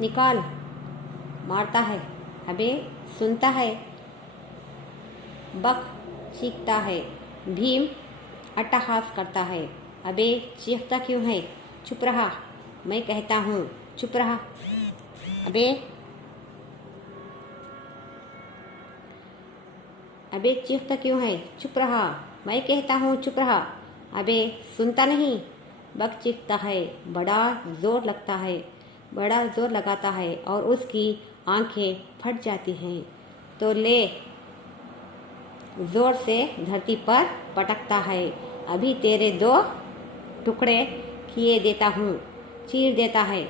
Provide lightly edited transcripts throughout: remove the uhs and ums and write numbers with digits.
निकाल। मारता है, अबे सुनता है। बक, चीखता है। भीम अट्टहास करता है, अबे चीखता क्यों है? चुप रहा, मैं कहता हूँ, चुप रहा। अबे अबे चीखता क्यों है? चुप रहा, मैं कहता हूँ, चुप रहा। अबे सुनता नहीं। बक चीखता है, बड़ा जोर लगता है, बड़ा जोर लगाता है और उसकी आंखें फट जाती हैं। तो ले जोर से धरती पर पटकता है, अभी तेरे 2 टुकड़े किए देता हूँ। चीर देता है।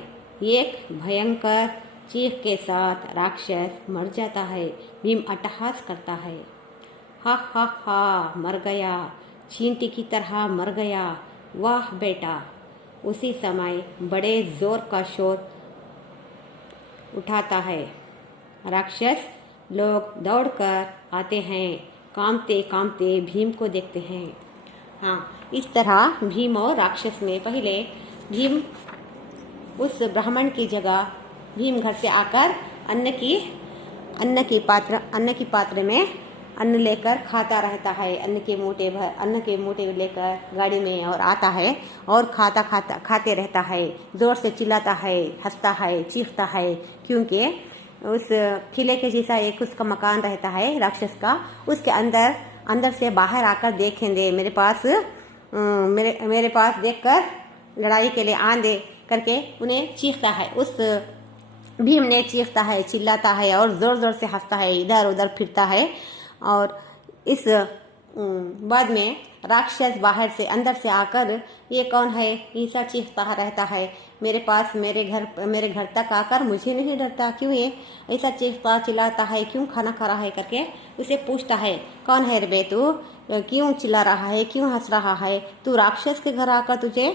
एक भयंकर चीख के साथ राक्षस मर जाता है। भीम अट्टहास करता है, हा हा हा, मर गया, चींटी की तरह मर गया, वाह बेटा। उसी समय बड़े जोर का शोर उठाता है। राक्षस लोग दौड़कर आते हैं, कांपते कांपते भीम को देखते हैं। हाँ, इस तरह भीम और राक्षस में पहले भीम उस ब्राह्मण की जगह भीम घर से आकर अन्न की पात्र में अन्न लेकर खाता रहता है। अन्न के मूठे लेकर गाड़ी में और आता है और खाते रहता है। जोर से चिल्लाता है, हंसता है, चीखता है, क्योंकि उस किले के जैसा एक उसका मकान रहता है राक्षस का। उसके अंदर से बाहर आकर देखें दे, मेरे पास देखकर लड़ाई के लिए आन दे करके उन्हें चीखता है। उस भीम ने चीखता है, चिल्लाता है और जोर जोर से हंसता है, इधर उधर फिरता है। और इस बाद में राक्षस बाहर से अंदर से आकर, ये कौन है? ऐसा चीखता रहता है, मेरे घर तक आकर मुझे नहीं डरता, क्यों ये ऐसा चीखता चिल्लाता है, क्यों खाना खा रहा है करके उसे पूछता है, कौन है रे बे तू? क्यों चिल्ला रहा है, क्यों हंस रहा है? तू राक्षस के घर आकर तुझे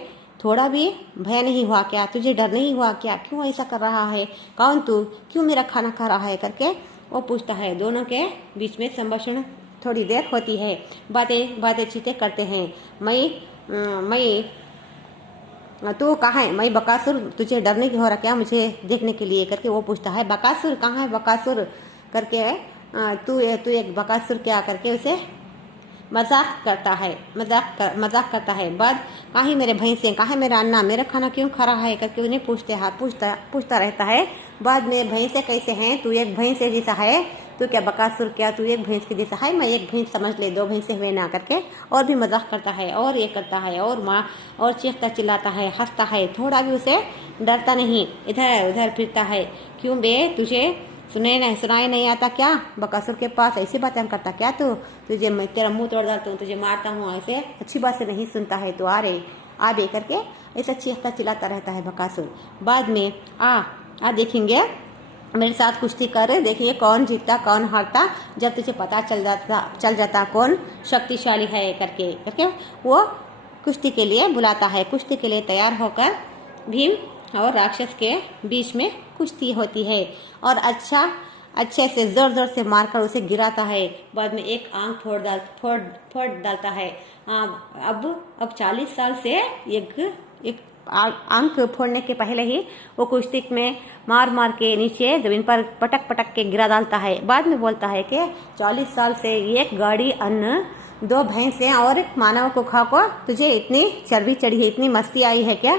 थोड़ा भी भय नहीं हुआ क्या? तुझे डर नहीं हुआ क्या? क्यों ऐसा कर रहा है? कौन तू? क्यों मेरा खाना खा रहा है करके वो पूछता है। दोनों के बीच में संभाषण थोड़ी देर होती है, बातें चीतें करते हैं। तू कहाँ है? मैं बकासुर, तुझे डर नहीं हो रहा क्या मुझे देखने के लिए करके वो पूछता है। बकासुर कहाँ है? बकासुर करके तू एक बकासुर क्या करके उसे मजाक करता है। बाद कहीं मेरे भैंसे, कहाँ मेरा अन्ना, मेरा खाना क्यों खा रहा है करके उन्हें पूछता रहता है। बाद में भैंसे कैसे हैं? तू एक भैंस जैसा है, तू क्या बकासुर, क्या तू एक भैंस के जैसा है? मैं एक भैंस समझ ले, 2 भैंसे हुए ना करके और भी मजाक करता है और ये करता है और चीखता चिल्लाता है, हंसता है, थोड़ा भी उसे डरता नहीं, इधर उधर फिरता है। क्यों बे, तुझे सुनाई नहीं आता क्या? बकासुर के पास ऐसी बातें करता क्या तू? तुझे तेरा मुंह तोड़ डालता हूँ, तुझे मारता हूँ, ऐसे अच्छी बात से नहीं सुनता है तो आ बे करके ऐसा चीखता चिल्लाता रहता है बकासुर। बाद में आ देखेंगे, मेरे साथ कुश्ती कर, देखिए कौन जीतता कौन हारता, जब तुझे पता चल जाता कौन शक्तिशाली है करके वो कुश्ती के लिए बुलाता है। कुश्ती के लिए तैयार होकर भीम और राक्षस के बीच में कुश्ती होती है और अच्छे से जोर से मारकर उसे गिराता है। बाद में एक आंख फोड़ डालता है। अब 40 साल से एक आंख फोड़ने के पहले ही वो कुश्ती में मार के नीचे जमीन पर पटक के गिरा डालता है। बाद में बोलता है कि 40 साल से एक गाड़ी अन्न, 2 भैंसे और एक मानव को खा को तुझे इतनी चर्बी चढ़ी है, इतनी मस्ती आई है क्या?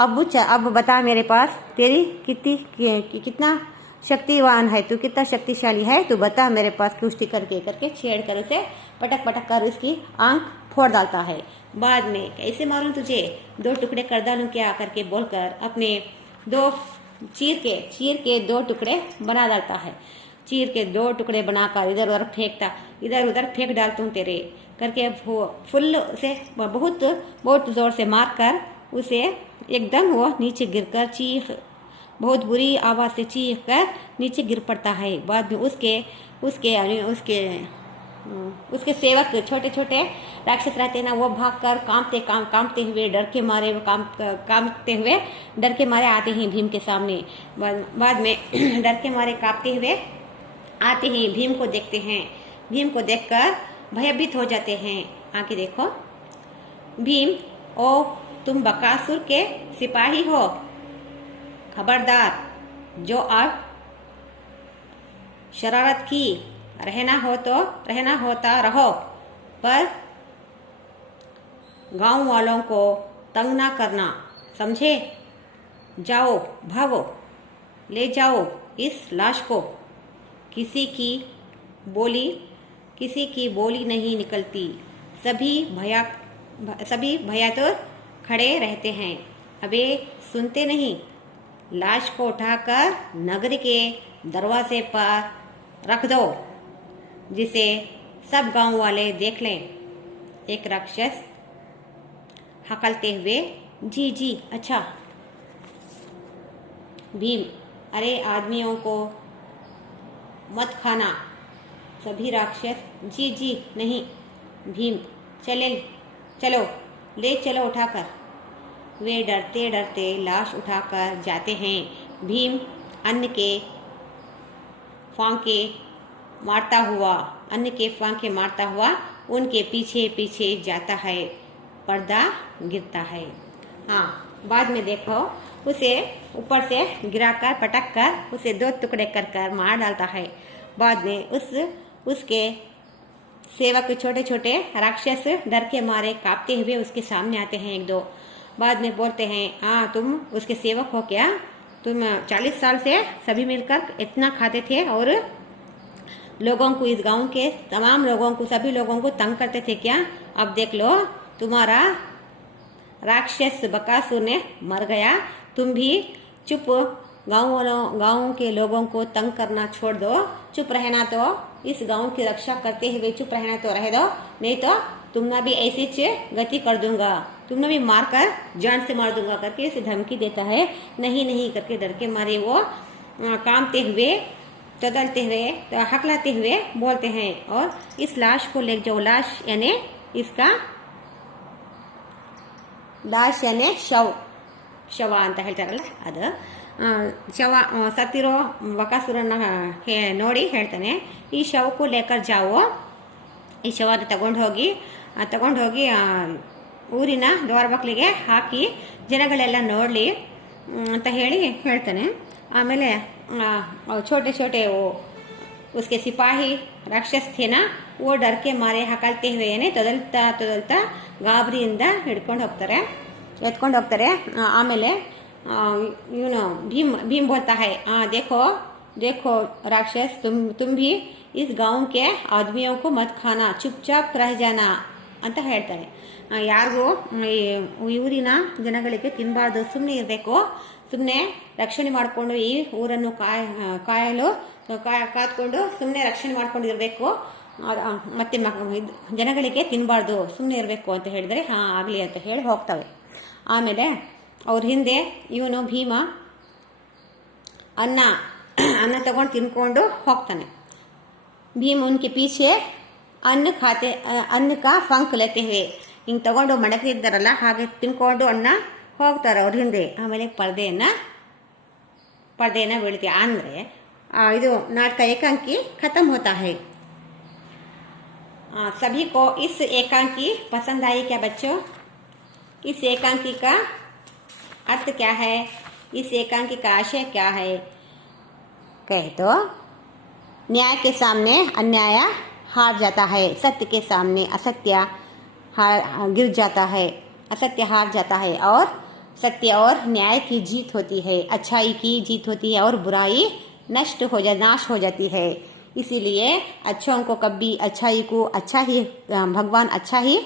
अब बता मेरे पास तेरी कितना शक्तिवान है, तू कितना शक्तिशाली है, तू बता मेरे पास। कुश्ती करके छेड़ कर उसे पटक कर उसकी आंख फोड़ डालता है। बाद में कैसे मारूं तुझे, 2 टुकड़े कर डालूं क्या करके बोलकर अपने 2 चीर के 2 टुकड़े बना डालता है। चीर के 2 टुकड़े बनाकर इधर उधर फेंक डालता हूँ तेरे करके फुल से बहुत जोर से मार कर उसे एकदम वो नीचे गिरकर बहुत बुरी आवाज से चीख कर नीचे गिर पड़ता है। बाद में उसके सेवक छोटे राक्षस रहते हैं ना, वो भागकर कांपते हुए डर के मारे आते हैं भीम के सामने। बाद में डर के मारे कांपते हुए आते ही भीम को देखते हैं। भीम को देखकर भयभीत हो जाते हैं। आके देखो, भीम, ओ तुम बकासुर के सिपाही हो, खबरदार जो अब शरारत की, रहना होता रहो, पर गांव वालों को तंग ना करना, समझे? जाओ, भागो, ले जाओ इस लाश को। किसी की बोली नहीं निकलती। सभी भैया तो खड़े रहते हैं। अबे सुनते नहीं? लाश को उठाकर नगर के दरवाजे पर रख दो, जिसे सब गांव वाले देख लें। एक राक्षस हकलते हुए, जी जी अच्छा। भीम, अरे आदमियों को मत खाना। सभी राक्षस, जी जी नहीं। भीम, चलो ले चलो उठाकर। वे डरते डरते लाश उठाकर जाते हैं। भीम अन्न के फांके मारता हुआ उनके पीछे पीछे जाता है। पर्दा गिरता है। हाँ, बाद में देखो उसे ऊपर से गिराकर पटक कर उसे 2 टुकड़े कर मार डालता है। बाद में उसके सेवक छोटे छोटे राक्षस डर के मारे कांपते हुए उसके सामने आते हैं 1-2। बाद में बोलते हैं, हाँ तुम उसके सेवक हो क्या? तुम 40 साल से सभी मिलकर इतना खाते थे और लोगों को, इस गांव के तमाम लोगों को, सभी लोगों को तंग करते थे क्या? अब देख लो, तुम्हारा राक्षस बकासुर ने मर गया। तुम भी चुप, गांव के लोगों को तंग करना छोड़ दो। चुप रहना, तो इस गांव की रक्षा करते हुए चुप रहना तो रह दो, नहीं तो तुमने भी ऐसी गति कर दूंगा, तुमने भी मार कर जान से मार दूंगा करके इसे धमकी देता है। नहीं करके डर के मारे वो कांपते हुए, तदलते हुए, तो हकलाते हुए बोलते हैं, और इस लाश को ले जाओ। लाश यानी ಶವ ಅಂತ ಹೇಳ್ತಾರಲ್ಲ ಅದು ಶವ ಸತ್ತಿರೋ ಬಕಾಸುರನ್ನ ನೋಡಿ ಹೇಳ್ತಾನೆ, ಈ ಶವಕ್ಕೂ ಲೇಕರ್ ಜಾವು, ಈ ಶವನ ತಗೊಂಡು ಹೋಗಿ ಊರಿನ ದ್ವಾರಬಾಗಿಲಿಗೆ ಹಾಕಿ ಜನಗಳೆಲ್ಲ ನೋಡಲಿ ಅಂತ ಹೇಳ್ತಾನೆ। ಆಮೇಲೆ छोटे छोटे वो उसके सिपाही राक्षस थे ना, वो डर के मारे हकलते हुए ತೊದಲ್ತಾ ಗಾಬರಿಯಿಂದ ಎತ್ಕೊಂಡು ಹೋಗ್ತಾರೆ। ಆಮೇಲೆ ಇವನು भीम बोलता है, देखो राक्षस, तुम भी इस गांव के आदमियों को मत खाना, चुपचाप रह जाना ಅಂತ ಹೇಳ್ತಾರೆ। ಯಾರಿಗೂ ಊರಿನ ಜನಗಳಿಗೆ ತಿನ್ನಬಾರ್ದು, ಸುಮ್ಮನೆ ಇರಬೇಕು, ಸುಮ್ಮನೆ ರಕ್ಷಣೆ ಮಾಡಿಕೊಂಡು ಈ ಊರನ್ನು ಕಾದ್ಕೊಂಡು ಸುಮ್ಮನೆ ರಕ್ಷಣೆ ಮಾಡ್ಕೊಂಡಿರಬೇಕು, ಮತ್ತೆ ಜನಗಳಿಗೆ ತಿನ್ನಬಾರ್ದು, ಸುಮ್ಮನೆ ಇರಬೇಕು ಅಂತ ಹೇಳಿದರೆ ಹಾಂ ಆಗಲಿ ಅಂತ ಹೇಳಿ ಹೋಗ್ತವೆ। ಆಮೇಲೆ ಅವ್ರ ಹಿಂದೆ ಇವನು ಭೀಮ ಅನ್ನ ತಗೊಂಡು ತಿನ್ಕೊಂಡು ಹೋಗ್ತಾನೆ। ಭೀಮ್ उनके पीछे ಅನ್ನ का फंक लेते हुए ಹಿಂಗೆ ತಗೊಂಡು ಮಡಕಿದ್ದಾರಲ್ಲ ಹಾಗೆ ತಿನ್ಕೊಂಡು ಅನ್ನ ಹೋಗ್ತಾರೆ ಅವ್ರ ಹಿಂದೆ। ಆಮೇಲೆ ಪರ್ದೆನ ಬೀಳ್ತೀಯ ಅಂದರೆ ಇದು नाटक एकांकी खत्म होता है। सभी को इस एकांकी पसंद आई क्या बच्चों? इस एकांकी का अर्थ क्या है? इस एकांकी का आशय क्या है? कहे तो न्याय के सामने अन्याय हार जाता है, सत्य के सामने असत्य गिर जाता है, असत्य हार जाता है, और सत्य और न्याय की जीत होती है, अच्छाई की जीत होती है, और बुराई नाश हो जाती है। इसीलिए अच्छों को कभी अच्छाई को अच्छा ही भगवान अच्छा ही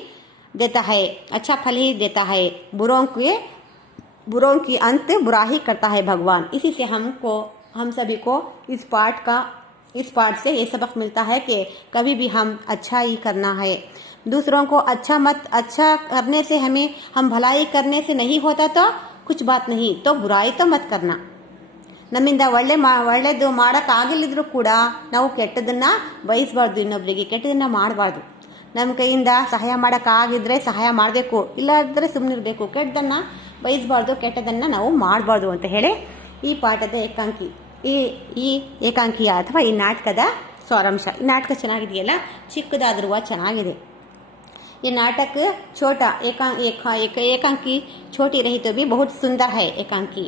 देता है, अच्छा फल ही देता है, बुरों की अंत बुरा ही करता है भगवान। इसी से हम सभी को इस पाठ से ये सबक मिलता है कि कभी भी हम अच्छा ही करना है, दूसरों को अच्छा करने से हम भलाई करने से नहीं होता तो कुछ बात नहीं, तो बुराई तो मत करना। ನಮ್ಮಿಂದ ಒಳ್ಳೆಯದು ಮಾಡೋಕ್ಕಾಗಲಿದ್ರೂ ಕೂಡ ನಾವು ಕೆಟ್ಟದನ್ನು ಬಯಸಬಾರ್ದು, ಇನ್ನೊಬ್ಬರಿಗೆ ಕೆಟ್ಟದನ್ನು ಮಾಡಬಾರ್ದು। ನಮ್ಮ ಕೈಯಿಂದ ಸಹಾಯ ಮಾಡೋಕ್ಕಾಗಿದ್ರೆ ಸಹಾಯ ಮಾಡಬೇಕು, ಇಲ್ಲಾದರೆ ಸುಮ್ಮನಿರಬೇಕು, ಕೆಟ್ಟದನ್ನು ಬಯಸಬಾರ್ದು, ಕೆಟ್ಟದನ್ನು ನಾವು ಮಾಡಬಾರ್ದು ಅಂತ ಹೇಳಿ ಈ ಪಾಠದ ಈ ಏಕಾಂಕಿಯ ಅಥವಾ ಈ ನಾಟಕದ ಸಾರಾಂಶ। ಈ ನಾಟಕ ಚೆನ್ನಾಗಿದೆಯಲ್ಲ, ಚಿಕ್ಕದಾದ್ರೂ ಚೆನ್ನಾಗಿದೆ। ये नाटक छोटा एकांकी छोटी रही तो भी बहुत सुंदर है एकांकी।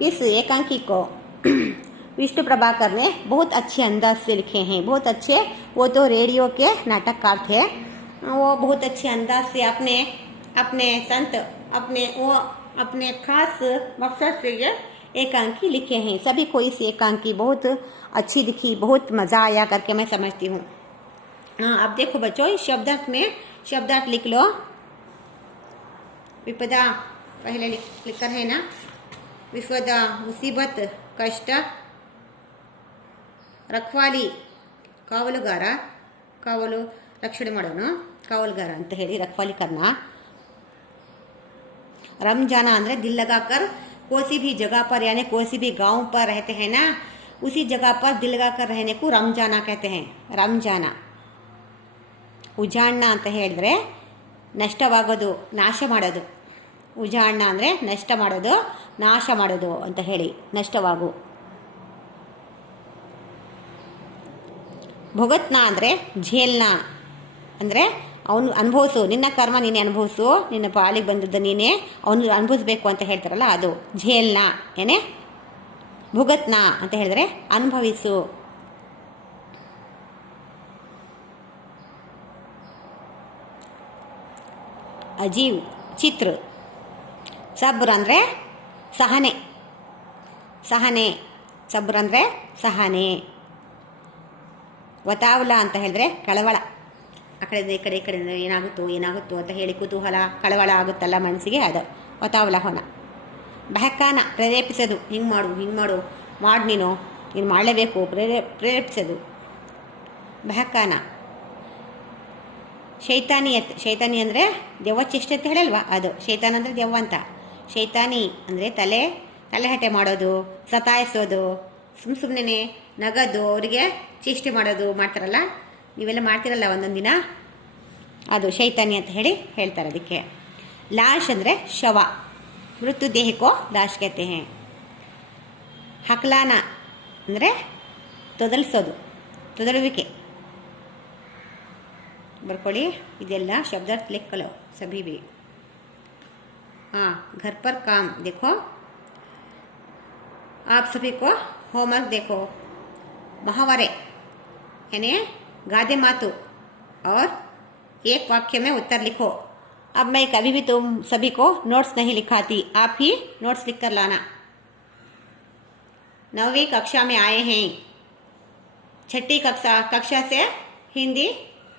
इस एकांकी को विष्णु प्रभाकर ने बहुत अच्छे अंदाज से लिखे हैं, बहुत अच्छे। वो तो रेडियो के नाटककार थे, वो बहुत अच्छे अंदाज से अपने अपने संत अपने खास मकसद से ये एकांकी लिखे हैं। सभी को इस एकांकी बहुत अच्छी दिखी, बहुत मज़ा आया करके मैं समझती हूँ। हाँ, अब देखो बच्चों, इस शब्दार्थ में शब्दार्थ लिख लो। विपदा पहले लिख कर है ना, विपदा मुसीबत कष्ट, रखवाली ಕಾವಲುಗಾರ, ಕಾವಲು ರಕ್ಷಣೆ ಮಾಡೋನು ಕಾವಲುಗಾರ ಅಂತ ಹೇಳಿ रखवाली करना। रमजाना ಅಂದರೆ दिल लगाकर कोई भी जगह पर यानी कोई भी गांव पर रहते हैं ना, उसी जगह पर दिल लगाकर रहने को रमजाना कहते हैं। रमजाना ಉಜಾಣ್ಣ ಅಂತ ಹೇಳಿದ್ರೆ ನಷ್ಟವಾಗೋದು, ನಾಶ ಮಾಡೋದು। ಉಜಾಣ್ಣ ಅಂದರೆ ನಷ್ಟ ಮಾಡೋದು, ನಾಶ ಮಾಡೋದು ಅಂತ ಹೇಳಿ, ನಷ್ಟವಾಗು। ಭುಗತ್ನ ಅಂದರೆ ಝೇಲ್ನ ಅಂದರೆ ಅವನು ಅನುಭವಿಸು, ನಿನ್ನ ಕರ್ಮ ನೀನೇ ಅನುಭವಿಸು, ನಿನ್ನ ಪಾಲಿಗೆ ಬಂದದ್ದು ನೀನೇ ಅವನು ಅನುಭವಿಸ್ಬೇಕು ಅಂತ ಹೇಳ್ತಾರಲ್ಲ ಅದು ಝೇಲ್ನ ಏನೇ ಭುಗತ್ನ ಅಂತ ಹೇಳಿದ್ರೆ ಅನುಭವಿಸು। ಅಜೀವ್ ಚಿತ್ರ, ಸಬ್ರ್ ಅಂದರೆ ಸಹನೆ, ಸಹನೆ ಸಬ್ರ್ ಅಂದರೆ ಸಹನೆ। ವತಾವಲ ಅಂತ ಹೇಳಿದ್ರೆ ಕಳವಳ, ಆ ಕಡೆಯಿಂದ ಈ ಕಡೆ ಏನಾಗುತ್ತೋ ಅಂತ ಹೇಳಿ ಕುತೂಹಲ ಕಳವಳ ಆಗುತ್ತಲ್ಲ ಮನಸ್ಸಿಗೆ, ಅದು ವತಾವಲ ಹೋನ। ಬಹಕಾನ ಪ್ರೇರೇಪಿಸೋದು, ಹಿಂಗೆ ಮಾಡು ಮಾಡಿ ನೀನು ಮಾಡಲೇಬೇಕು, ಪ್ರೇರೇಪಿಸೋದು ಬಹಕಾನ। ಶೈತಾನಿಯತ್, ಶೈತಾನಿ ಅಂದರೆ ದೆವ್ವ ಚೇಷ್ಟೆ ಅಂತ ಹೇಳಲ್ವಾ ಅದು, ಶೈತಾನ ಅಂದರೆ ದೆವ್ವ ಅಂತ। ಶೈತಾನಿ ಅಂದರೆ ತಲೆ ಹಟೆ ಮಾಡೋದು, ಸತಾಯಿಸೋದು, ಸುಮ್ಮನೆ ನಗದು, ಅವರಿಗೆ ಚೇಷ್ಟೆ ಮಾಡೋದು ಮಾಡ್ತಾರಲ್ಲ, ನೀವೆಲ್ಲ ಮಾಡ್ತಿರಲ್ಲ ಒಂದೊಂದು ದಿನ, ಅದು ಶೈತಾನಿ ಅಂತ ಹೇಳ್ತಾರೆ ಅದಕ್ಕೆ। ಲಾಶ್ ಅಂದರೆ ಶವ, ಮೃತ್ಯು ದೇಹಕ್ಕೋ ಲಾಶ್ कहते हैं। ಹಕ್ಲಾನ ಅಂದರೆ ತೊದಲಿಸೋದು, ತೊದಲುವಿಕೆ। ಬರ್ಕೊಳ್ಳಿ, ಇದೆಲ್ಲ शब्दार्थ लिख लो सभी भी। हाँ, घर पर काम देखो, आप सभी को होमवर्क देखो। महावरे यानी गादे मातु और एक वाक्य में उत्तर लिखो। अब मैं कभी भी तुम सभी को नोट्स नहीं लिखाती, आप ही नोट्स लिख कर लाना। 9वीं कक्षा में आए हैं, 6ठी कक्षा से हिंदी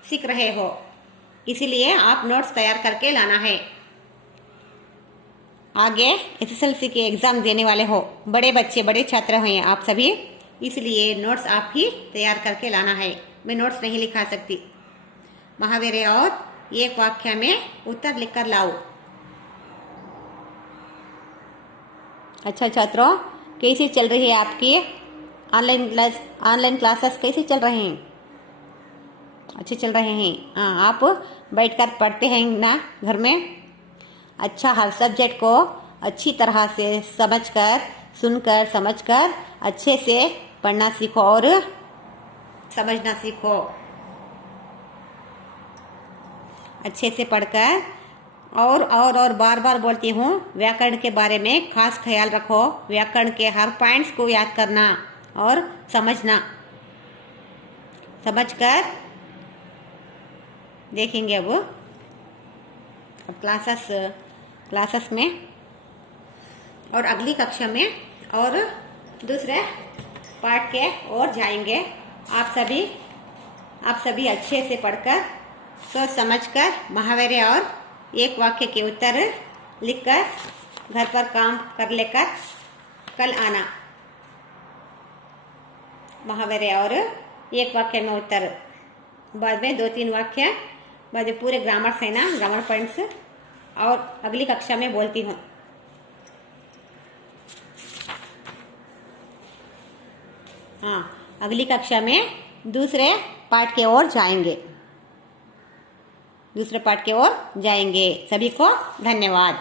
सीख रहे हो, इसीलिए आप नोट्स तैयार करके लाना है। आगे SSLC के एग्ज़ाम देने वाले हो, बड़े बच्चे बड़े छात्र हैं आप सभी, इसलिए नोट्स आप ही तैयार करके लाना है। मैं नोट्स नहीं लिखा सकती। महावरे और एक वाक्य में उत्तर लिखकर लाओ। अच्छा छात्रों, कैसे चल रही है आपकी ऑनलाइन क्लासेस, कैसे चल रहे हैं? अच्छे चल रहे हैं। हाँ, आप बैठकर पढ़ते हैं ना घर में? अच्छा, हर सब्जेक्ट को अच्छी तरह से समझकर अच्छे से पढ़ना सीखो और समझना सीखो। अच्छे से पढ़कर और बार बार बोलती हूँ, व्याकरण के बारे में खास ख्याल रखो। व्याकरण के हर पॉइंट्स को याद करना और समझना। समझकर देखेंगे अब क्लासेस में और अगली कक्षा में और दूसरे पार्ट के और जाएंगे। आप सभी अच्छे से पढ़कर सोच समझकर महावरे और एक वाक्य के उत्तर लिखकर घर पर काम कर लेकर कल आना। महावरे और एक वाक्य में उत्तर, बाद में 2-3 वाक्य, बाद में पूरे ग्रामर्स है ना, ग्रामर पॉइंट्स, और अगली कक्षा में बोलती हूँ। हाँ, अगली कक्षा में दूसरे पार्ट की ओर जाएंगे। सभी को धन्यवाद।